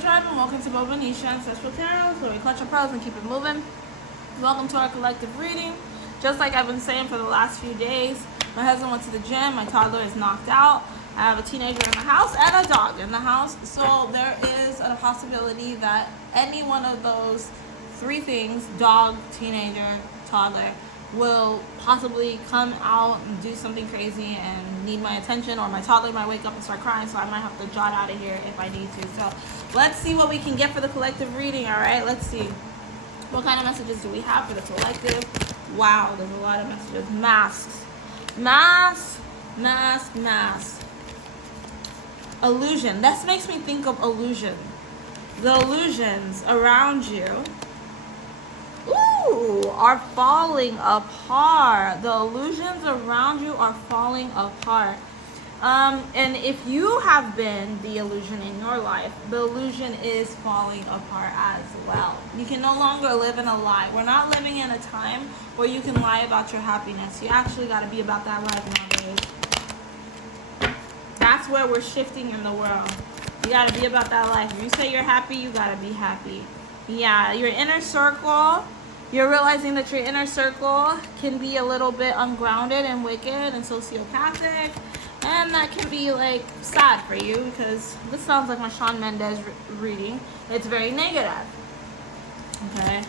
Tribe, and welcome to Bobo-Nesha Ancestral Tarot, where we clutch our pearls and keep it moving. Welcome to our collective reading. Just like I've been saying for the last few days, my husband went to the gym, my toddler is knocked out, I have a teenager in the house and a dog in the house, so there is a possibility that any one of those three things, dog, teenager, toddler, will possibly come out and do something crazy and need my attention, or my toddler might wake up and start crying, so I might have to jot out of here if I need to. So let's see what we can get for the collective reading. All right, let's see what kind of messages do we have for the collective. Wow, there's a lot of messages. Masks. Illusion. This makes me think of illusion. The illusions around you are falling apart. The illusions around you are falling apart. And if you have been the illusion in your life, the illusion is falling apart as well. You can no longer live in a lie. We're not living in a time where you can lie about your happiness. You actually got to be about that life nowadays. That's where we're shifting in the world. You got to be about that life. If you say you're happy, you got to be happy. Yeah, your inner circle. You're realizing that your inner circle can be a little bit ungrounded and wicked and sociopathic. And that can be like sad for you, because this sounds like my Shawn Mendes reading. It's very negative. Okay.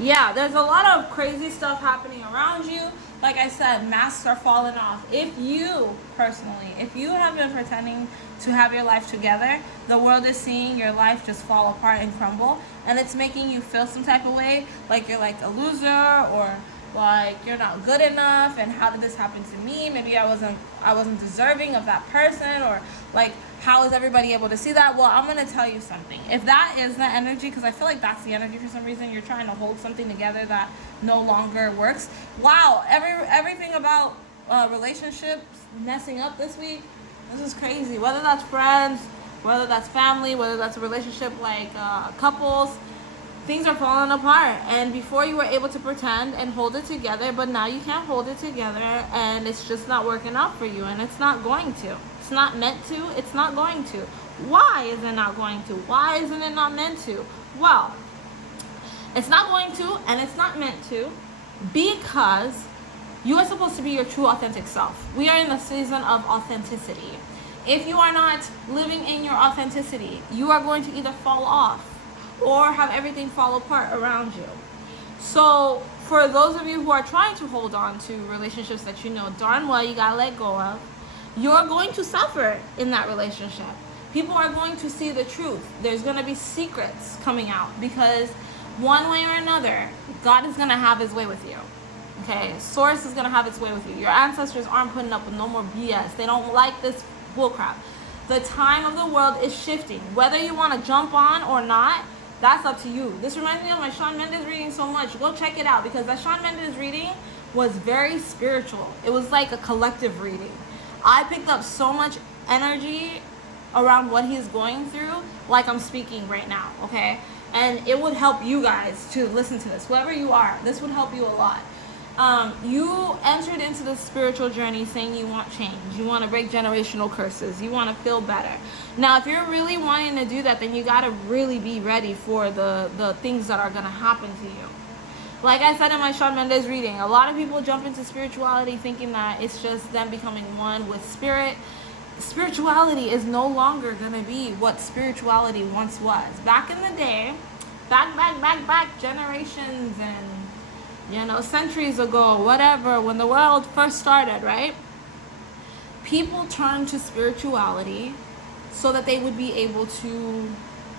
Yeah, there's a lot of crazy stuff happening around you. Like I said, masks are falling off. If you, personally, if you have been pretending to have your life together, the world is seeing your life just fall apart and crumble. And it's making you feel some type of way, like you're like a loser, or like you're not good enough, and how did this happen to me? Maybe I wasn't deserving of that person, or like, how is everybody able to see that? Well, I'm going to tell you something. If that is the energy, because I feel like that's the energy for some reason, you're trying to hold something together that no longer works. Wow, everything about relationships messing up this week, this is crazy. Whether that's friends, whether that's family, whether that's a relationship like couples, things are falling apart. And before you were able to pretend and hold it together, but now you can't hold it together, and it's just not working out for you, and it's not going to. It's not meant to. It's not going to. Why is it not going to? Why isn't it not meant to? Well, it's not going to, and it's not meant to, because you are supposed to be your true authentic self. We are in the season of authenticity. If you are not living in your authenticity, you are going to either fall off or have everything fall apart around you. So for those of you who are trying to hold on to relationships that you know darn well you gotta let go of, you're going to suffer in that relationship. People are going to see the truth. There's going to be secrets coming out, because one way or another, God is going to have his way with you. Okay, Source is going to have its way with you. Your ancestors aren't putting up with no more BS. They don't like this bullcrap. The time of the world is shifting. Whether you want to jump on or not, that's up to you. This reminds me of my Shawn Mendes reading so much. Go check it out, because that Shawn Mendes reading was very spiritual. It was like a collective reading. I picked up so much energy around what he's going through, like I'm speaking right now, okay? And it would help you guys to listen to this. Whoever you are, this would help you a lot. You entered into this spiritual journey saying you want change. You want to break generational curses. You want to feel better. Now, if you're really wanting to do that, then you got to really be ready for the things that are going to happen to you. Like I said in my Shawn Mendes reading, a lot of people jump into spirituality thinking that it's just them becoming one with spirit. Spirituality is no longer going to be what spirituality once was. Back in the day, back generations and, centuries ago, whatever, when the world first started, right? People turned to spirituality so that they would be able to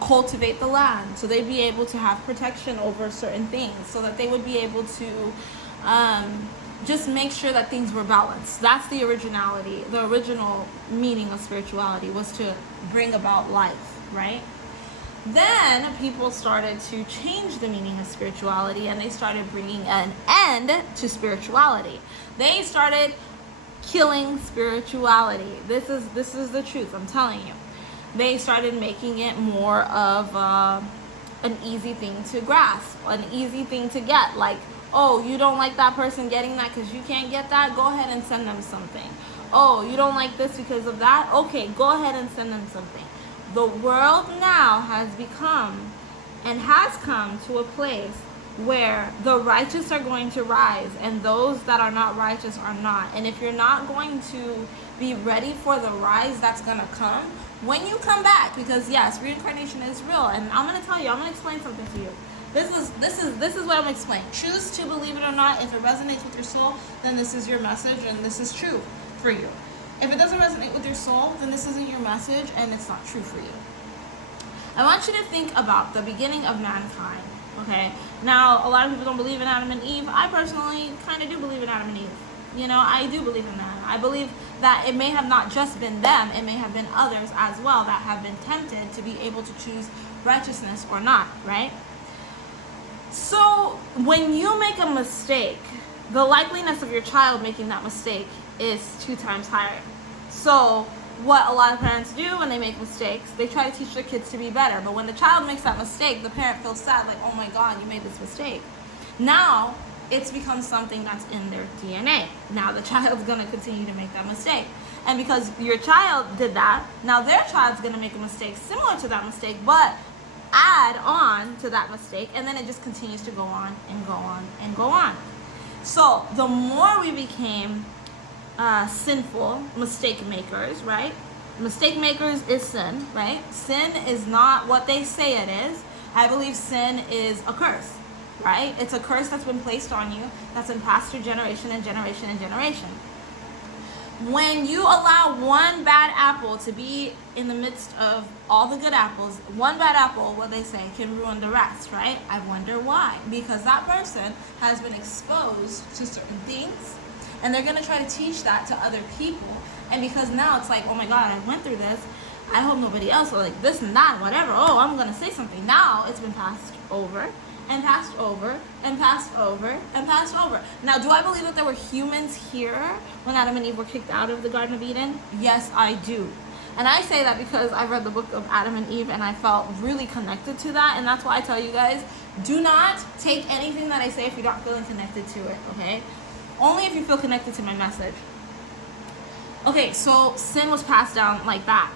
cultivate the land, so they'd be able to have protection over certain things, so that they would be able to just make sure that things were balanced. That's the originality. The original meaning of spirituality was to bring about life, right? Then people started to change the meaning of spirituality, and they started bringing an end to spirituality. They started killing spirituality. This is the truth, I'm telling you. They started making it more of an easy thing to grasp, an easy thing to get. Like, Oh, you don't like that person getting that because you can't get that? Go ahead and send them something. Oh, you don't like this because of that? Okay, go ahead and send them something. The world now has become and has come to a place where the righteous are going to rise and those that are not righteous are not. And if you're not going to be ready for the rise that's going to come, when you come back, because yes, reincarnation is real, and I'm going to tell you, I'm going to explain something to you. This is what I'm explaining. Choose to believe it or not. If it resonates with your soul, then this is your message and this is true for you. If it doesn't resonate with your soul, then this isn't your message and it's not true for you. I want you to think about the beginning of mankind, okay? Now, a lot of people don't believe in Adam and Eve. I personally kind of do believe in Adam and Eve. You know, I do believe in that. I believe that it may have not just been them, it may have been others as well that have been tempted to be able to choose righteousness or not, right? So, when you make a mistake, the likeliness of your child making that mistake is 2 times higher. So, what a lot of parents do when they make mistakes, they try to teach their kids to be better. But when the child makes that mistake, the parent feels sad, like, oh my God, you made this mistake. Now, it's become something that's in their DNA. Now the child's going to continue to make that mistake. And because your child did that, now their child's going to make a mistake similar to that mistake, but add on to that mistake, and then it just continues to go on and go on and go on. So the more we became sinful mistake makers, right? Mistake makers is sin, right? Sin is not what they say it is. I believe sin is a curse, right? It's a curse that's been placed on you, that's been passed through generation and generation and generation. When you allow one bad apple to be in the midst of all the good apples, one bad apple, what they say, can ruin the rest, right? I wonder why. Because that person has been exposed to certain things, and they're going to try to teach that to other people. And because now it's like, oh my God, I went through this, I hope nobody else, or like this and that, whatever. Oh, I'm going to say something. Now it's been passed over and passed over and passed over and passed over. Now, do I believe that there were humans here when Adam and Eve were kicked out of the Garden of Eden? Yes, I do. And I say that because I've read the book of Adam and Eve and I felt really connected to that. And that's why I tell you guys, do not take anything that I say if you're not feeling connected to it, okay? Only if you feel connected to my message. Okay, so sin was passed down like that.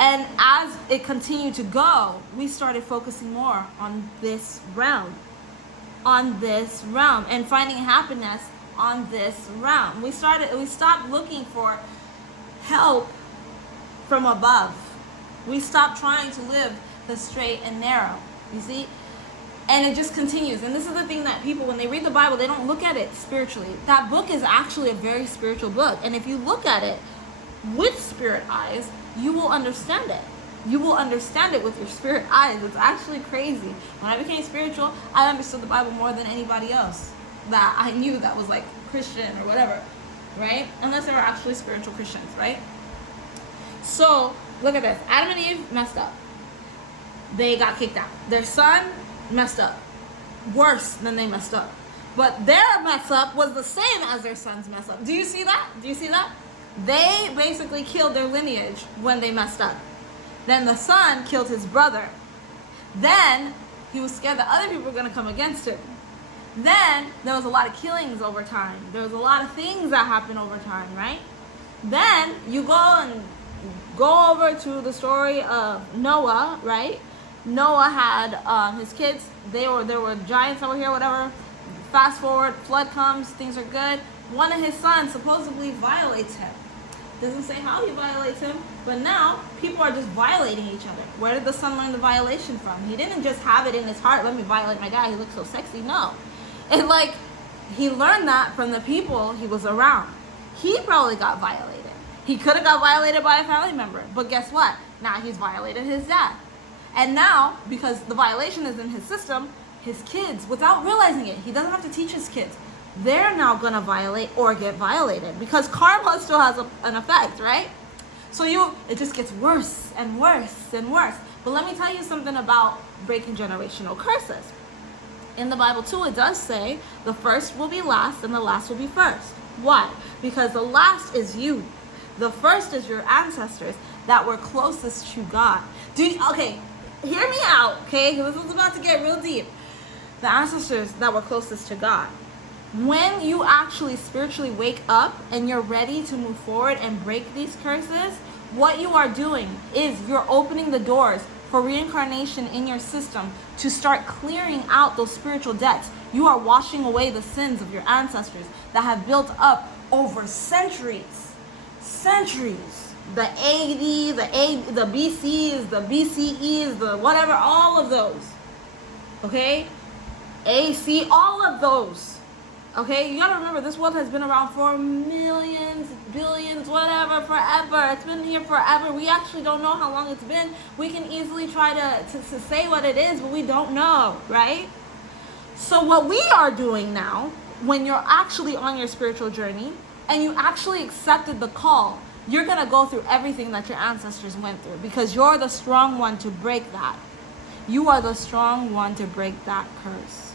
And as it continued to go, we started focusing more on this realm, and finding happiness on this realm. We stopped looking for help from above. We stopped trying to live the straight and narrow, you see? And it just continues. And this is the thing that people, when they read the Bible, they don't look at it spiritually. That book is actually a very spiritual book. And if you look at it with spirit eyes, you will understand it. You will understand it with your spirit eyes. It's actually crazy. When I became spiritual, I understood the Bible more than anybody else that I knew that was like Christian or whatever, right? Unless they were actually spiritual Christians, right? So, look at this. Adam and Eve messed up. They got kicked out. Their son messed up. Worse than they messed up. But their mess up was the same as their son's mess up. Do you see that? Do you see that? They basically killed their lineage when they messed up. Then the son killed his brother. Then he was scared that other people were going to come against him. Then there was a lot of killings over time. There was a lot of things that happened over time, right? Then you go over to the story of Noah, right? Noah had his kids. There were giants over here, whatever. Fast forward, flood comes, things are good. One of his sons supposedly violates him. Doesn't say how he violates him, but now people are just violating each other. Where did the son learn the violation from? He didn't just have it in his heart, let me violate my guy, he looks so sexy. No. It's like he learned that from the people he was around. He probably got violated. He could have got violated by a family member, but guess what? Now he's violated his dad. And now, because the violation is in his system, his kids, without realizing it, he doesn't have to teach his kids, they're now going to violate or get violated because karma still has an effect, right? So it just gets worse and worse and worse. But let me tell you something about breaking generational curses. In the Bible too, it does say the first will be last and the last will be first. Why? Because the last is you. The first is your ancestors that were closest to God. Okay, hear me out, okay? This is about to get real deep. the ancestors that were closest to God. When you actually spiritually wake up and you're ready to move forward and break these curses, what you are doing is you're opening the doors for reincarnation in your system to start clearing out those spiritual debts. You are washing away the sins of your ancestors that have built up over centuries. Centuries. The AD, the BCs, the BCEs, the whatever, all of those. Okay? AC, all of those. Okay, you gotta remember, this world has been around for millions, billions, whatever, forever. It's been here forever. We actually don't know how long it's been. We can easily try to say what it is, but we don't know, right? So what we are doing now, when you're actually on your spiritual journey, and you actually accepted the call, you're gonna go through everything that your ancestors went through, because you're the strong one to break that. You are the strong one to break that curse.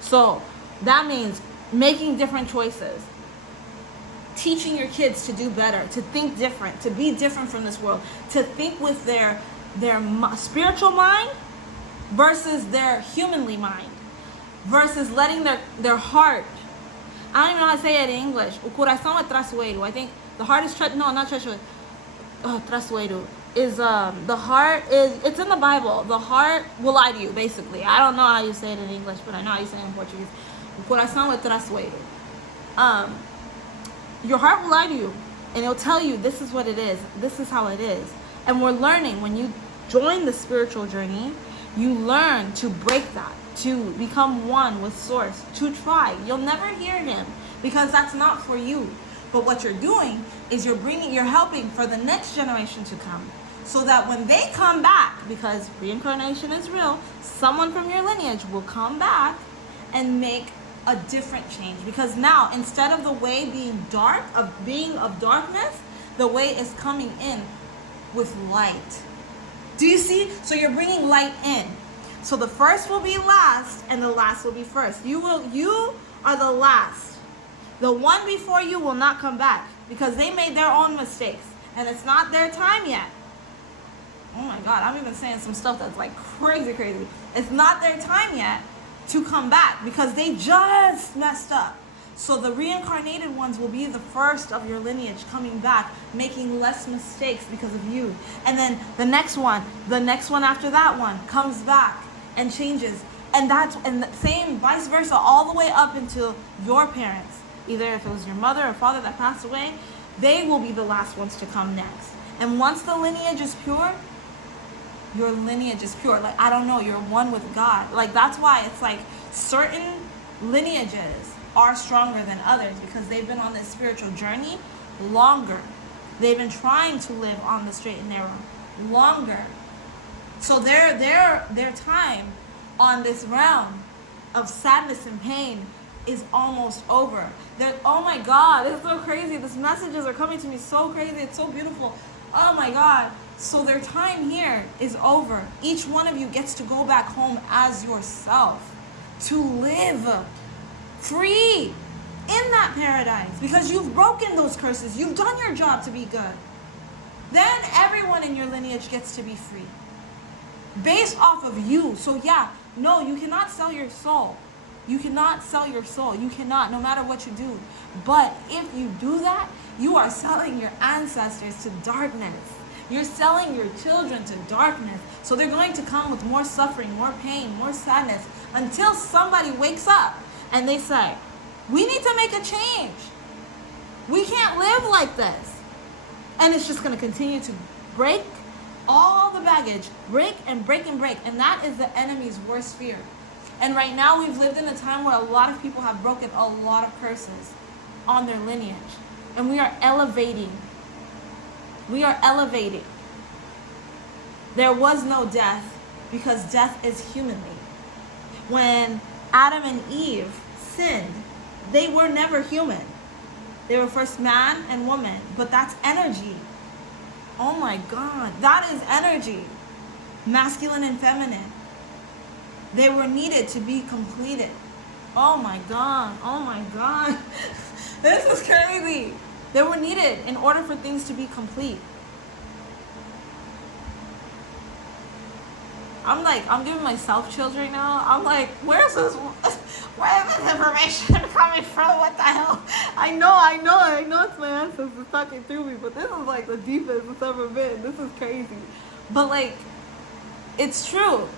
So that means making different choices, teaching your kids to do better, to think different, to be different from this world, to think with their spiritual mind versus their humanly mind, versus letting their heart, I don't even know how to say it in English, o coração é traiçoeiro. I think the heart is, not traiçoeiro, traiçoeiro is, the heart is, it's in the Bible, the heart will lie to you, basically. I don't know how you say it in English, but I know how you say it in Portuguese. O coração é traiçoeiro. Your heart will lie to you, and it'll tell you this is what it is, this is how it is. And we're learning, when you join the spiritual journey, you learn to break that, to become one with Source, to try. You'll never hear him, because that's not for you. But what you're doing is you're helping for the next generation to come, so that when they come back, because reincarnation is real, someone from your lineage will come back and make a different change. Because now, instead of the way being dark, of darkness, the way is coming in with light. Do you see? So you're bringing light in. So the first will be last, and the last will be first. You are the last. The one before you will not come back, because they made their own mistakes, and it's not their time yet. Oh my God, I'm even saying some stuff that's like crazy. It's not their time yet to come back, because they just messed up. So the reincarnated ones will be the first of your lineage coming back, making less mistakes because of you. And then the next one after that one comes back and changes. And the same vice versa, all the way up until your parents. Either if it was your mother or father that passed away, they will be the last ones to come next. And once the lineage is pure, your lineage is pure. Like, I don't know, you're one with God. Like, that's why it's like certain lineages are stronger than others, because they've been on this spiritual journey longer. They've been trying to live on the straight and narrow longer. So their time on this realm of sadness and pain is almost over. Oh my God, it's so crazy. These messages are coming to me so crazy. It's so beautiful. Oh my God. So their time here is over. Each one of you gets to go back home as yourself, to live free in that paradise, because you've broken those curses. You've done your job to be good. Then everyone in your lineage gets to be free based off of you. So yeah, no, you cannot sell your soul. You cannot sell your soul. You cannot, no matter what you do. But if you do that, you are selling your ancestors to darkness. You're selling your children to darkness. So they're going to come with more suffering, more pain, more sadness, until somebody wakes up and they say, we need to make a change. We can't live like this. And it's just going to continue to break all the baggage, break and break and break. And that is the enemy's worst fear. And right now we've lived in a time where a lot of people have broken a lot of curses on their lineage. And we are elevating. We are elevating. There was no death, because death is humanly. When Adam and Eve sinned, they were never human. They were first man and woman, but that's energy. Oh my God, that is energy. Masculine and feminine. They were needed to be completed. Oh my God, oh my God. This is crazy. They were needed in order for things to be complete. I'm giving myself chills right now. I'm like, where is this information coming from? What the hell? I know it's my ancestors talking through me, but this is like the deepest it's ever been. This is crazy. But like, it's true.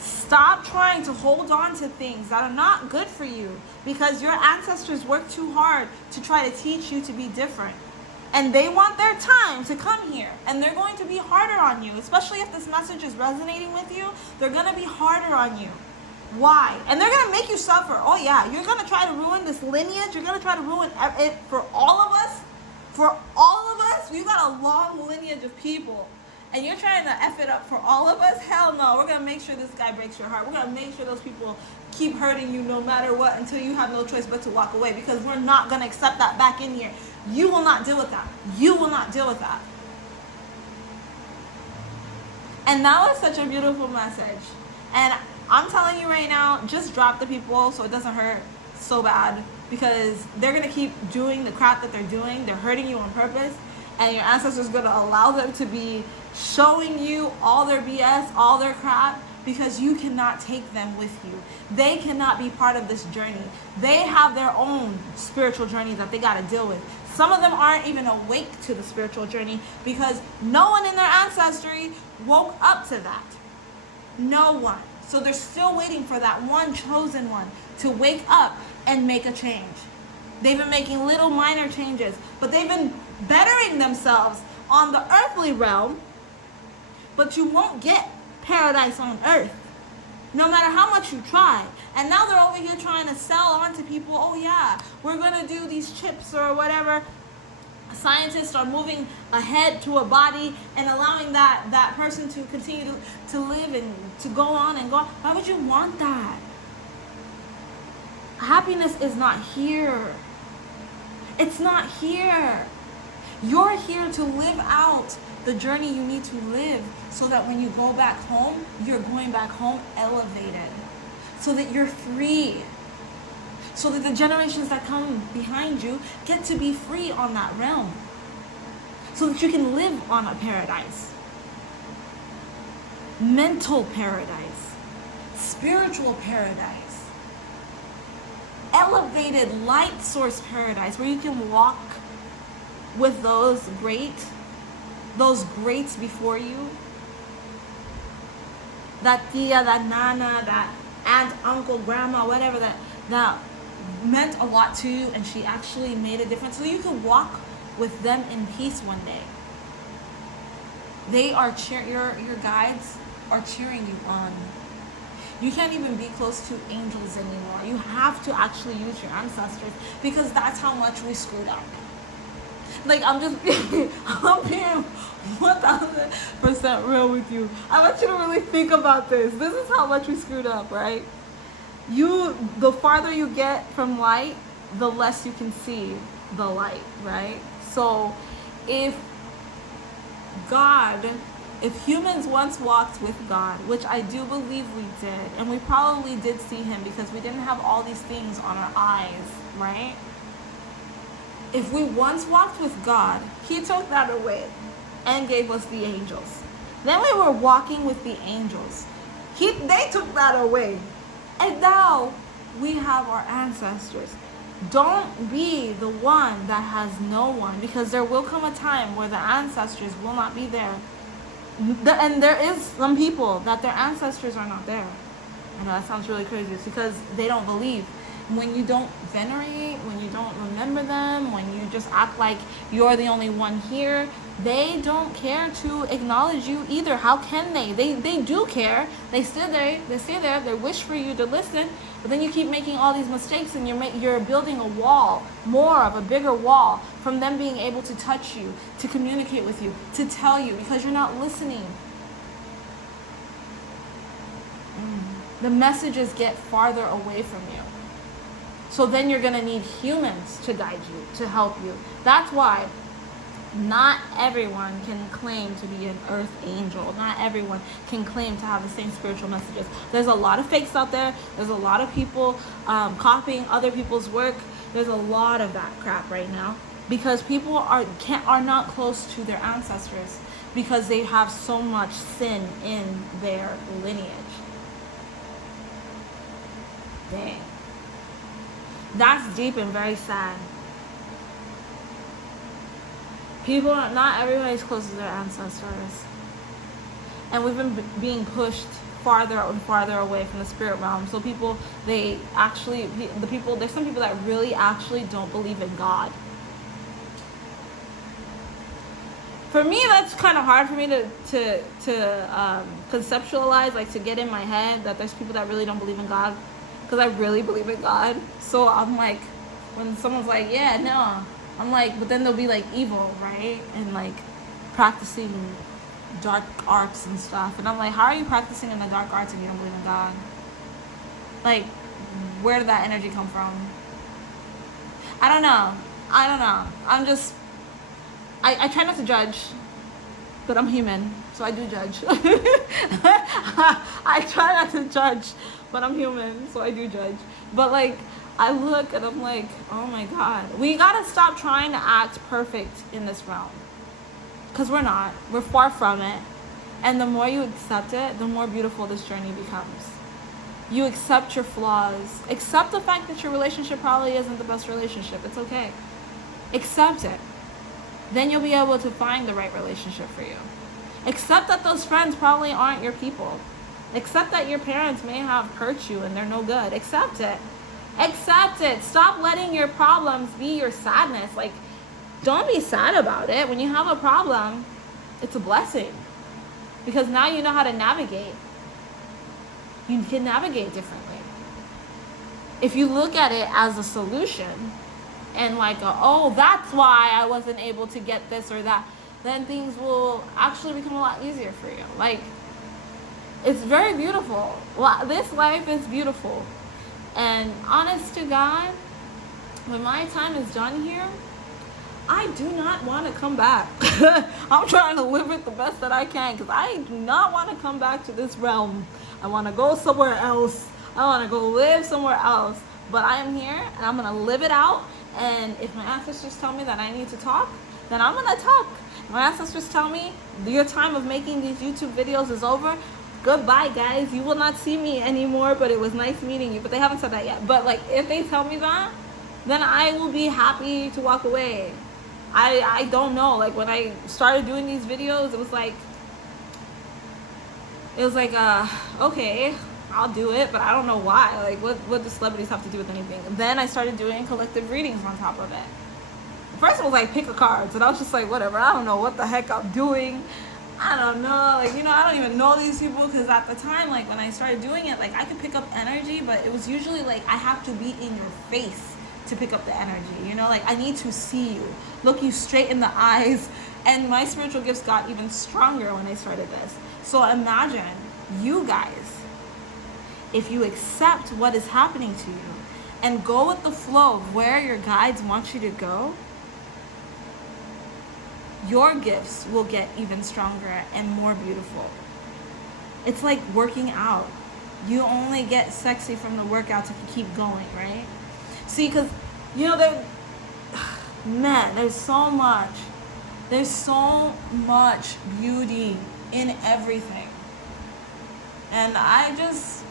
Stop trying to hold on to things that are not good for you, because your ancestors worked too hard to try to teach you to be different. And they want their time to come here. And they're going to be harder on you. Especially if this message is resonating with you. They're going to be harder on you. Why? And they're going to make you suffer. Oh yeah, you're going to try to ruin this lineage. You're going to try to ruin it for all of us. For all of us. We've got a long lineage of people. And you're trying to F it up for all of us? Hell no. We're going to make sure this guy breaks your heart. We're going to make sure those people keep hurting you no matter what, until you have no choice but to walk away. Because we're not going to accept that back in here. You will not deal with that. You will not deal with that. And that was such a beautiful message. And I'm telling you right now, just drop the people so it doesn't hurt so bad. Because they're going to keep doing the crap that they're doing. They're hurting you on purpose. And your ancestors are going to allow them to be showing you all their BS, all their crap. Because you cannot take them with you. They cannot be part of this journey. They have their own spiritual journey that they got to deal with. Some of them aren't even awake to the spiritual journey because no one in their ancestry woke up to that. No one. So they're still waiting for that one chosen one to wake up and make a change. They've been making little minor changes, but they've been bettering themselves on the earthly realm, but you won't get paradise on earth, no matter how much you try. And now they're over here trying to sell on to people, oh yeah, we're going to do these chips or whatever. Scientists are moving ahead to a body and allowing that person to continue to live and to go on and go on. Why would you want that? Happiness is not here. It's not here. You're here to live out the journey you need to live, so that when you go back home, you're going back home elevated, so that you're free, so that the generations that come behind you get to be free on that realm, so that you can live on a paradise, mental paradise, spiritual paradise, elevated light source paradise, where you can walk with those greats before you, that tia, that nana, that aunt, uncle, grandma, whatever, that meant a lot to you, and she actually made a difference, so you could walk with them in peace one day. They are your guides are cheering you on. You can't even be close to angels anymore. You have to actually use your ancestors, because that's how much we screwed up. Like, I'm being 1000% real with you. I want you to really think about this. This is how much we screwed up, right? The farther you get from light, the less you can see the light, right? So if humans once walked with God, which I do believe we did, and we probably did see him because we didn't have all these things on our eyes, right? If we once walked with God, he took that away and gave us the angels. Then we were walking with the angels. They took that away. And now we have our ancestors. Don't be the one that has no one, because there will come a time where the ancestors will not be there. And there is some people that their ancestors are not there. I know that sounds really crazy. It's because they don't believe. When you don't venerate, when you don't remember them, when you just act like you're the only one here, they don't care to acknowledge you either. How can they? They do care. They stay there. They wish for you to listen, but then you keep making all these mistakes, and you're building a wall, more of a bigger wall, from them being able to touch you, to communicate with you, to tell you, because you're not listening. The messages get farther away from you. So then you're going to need humans to guide you, to help you. That's why not everyone can claim to be an earth angel. Not everyone can claim to have the same spiritual messages. There's a lot of fakes out there. There's a lot of people copying other people's work. There's a lot of that crap right now, because people are not close to their ancestors. because they have so much sin in their lineage. Dang. That's deep and very sad. People, not everybody's close to their ancestors. And we've been being pushed farther and farther away from the spirit realm. So people, there's some people that really actually don't believe in God. For me, that's kind of hard for me to conceptualize, like to get in my head that there's people that really don't believe in God, because I really believe in God. So I'm like, when someone's like, yeah, no, I'm like, but then they'll be like evil, right? And like practicing dark arts and stuff. And I'm like, how are you practicing in the dark arts if you don't believe in God? Like, where did that energy come from? I don't know. I'm just, I try not to judge, but I'm human, so I do judge. I try not to judge, but I'm human, so I do judge. But like, I look and I'm like, oh my God. We gotta stop trying to act perfect in this realm. Because we're not. We're far from it. And the more you accept it, the more beautiful this journey becomes. You accept your flaws. Accept the fact that your relationship probably isn't the best relationship. It's okay. Accept it. Then you'll be able to find the right relationship for you. Accept that those friends probably aren't your people. Accept that your parents may have hurt you and they're no good. Accept it. Accept it. Stop letting your problems be your sadness. Like, don't be sad about it. When you have a problem, it's a blessing. Because now you know how to navigate. You can navigate differently. If you look at it as a solution and like, oh, that's why I wasn't able to get this or that, then things will actually become a lot easier for you. Like, it's very beautiful. This life is beautiful. And honest to God, when my time is done here, I do not want to come back. I'm trying to live it the best that I can, because I do not want to come back to this realm. I want to go somewhere else. I want to go live somewhere else. But I am here and I'm going to live it out. And if my ancestors tell me that I need to talk, then I'm going to talk. If my ancestors tell me your time of making these YouTube videos is over, goodbye, guys. You will not see me anymore, but it was nice meeting you. But they haven't said that yet. But like, if they tell me that, then I will be happy to walk away. I don't know. Like, when I started doing these videos, it was like, okay, I'll do it, but I don't know why. Like, what do celebrities have to do with anything? And then I started doing collective readings on top of it. First it was like, pick a cards, and I was just like, whatever. I don't know what the heck I'm doing. I don't know. Like, I don't even know these people, because at the time, like, when I started doing it, like, I could pick up energy, but it was usually like, I have to be in your face to pick up the energy, like, I need to see you, look you straight in the eyes. And my spiritual gifts got even stronger when I started this. So imagine, you guys, if you accept what is happening to you and go with the flow of where your guides want you to go, your gifts will get even stronger and more beautiful. It's like working out. You only get sexy from the workouts if you keep going, right? See, because, there's so much beauty in everything. And I just,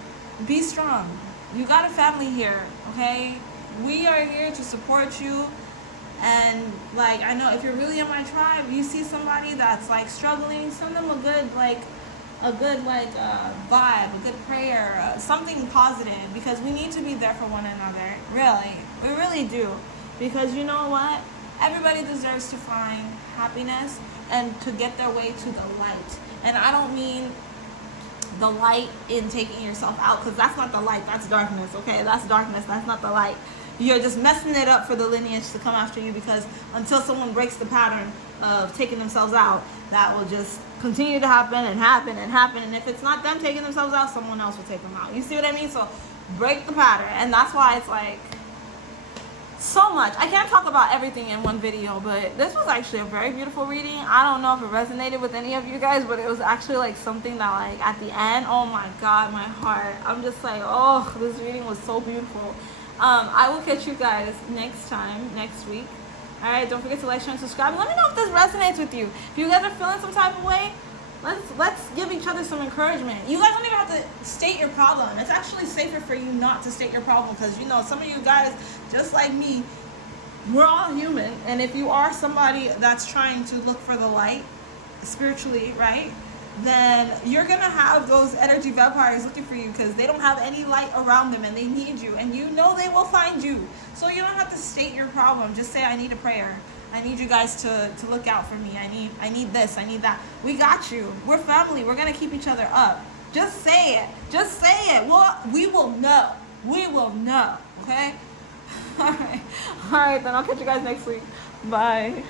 be strong. You got a family here, okay? We are here to support you. And like, I know if you're really in my tribe, you see somebody that's like struggling, send them a good vibe, a good prayer, something positive, because we need to be there for one another. Really, we really do. Because you know what? Everybody deserves to find happiness and to get their way to the light. And I don't mean the light in taking yourself out, because that's not the light, that's darkness, okay? That's darkness, that's not the light. You're just messing it up for the lineage to come after you, because until someone breaks the pattern of taking themselves out, that will just continue to happen and happen and happen. And if it's not them taking themselves out, someone else will take them out. You see what I mean? So break the pattern. And that's why it's like so much. I can't talk about everything in one video, but this was actually a very beautiful reading. I don't know if it resonated with any of you guys, but it was actually like something that, like, at the end, oh my God, my heart. I'm just like, oh, this reading was so beautiful. I will catch you guys next week. All right, don't forget to like, share, and subscribe. Let me know if this resonates with you. If you guys are feeling some type of way, let's give each other some encouragement. You guys don't even have to state your problem. It's actually safer for you not to state your problem, because you know some of you guys, just like me, we're all human. And if you are somebody that's trying to look for the light spiritually, right, then you're gonna have those energy vampires looking for you, because they don't have any light around them and they need you, and you know they will find you. So you don't have to state your problem. Just say, I need a prayer. I need you guys to look out for me. I need this, I need that. We got you. We're family. We're gonna keep each other up. Just say it. Just say it. Well, we will know. We will know. Okay? All right. All right, then I'll catch you guys next week. Bye.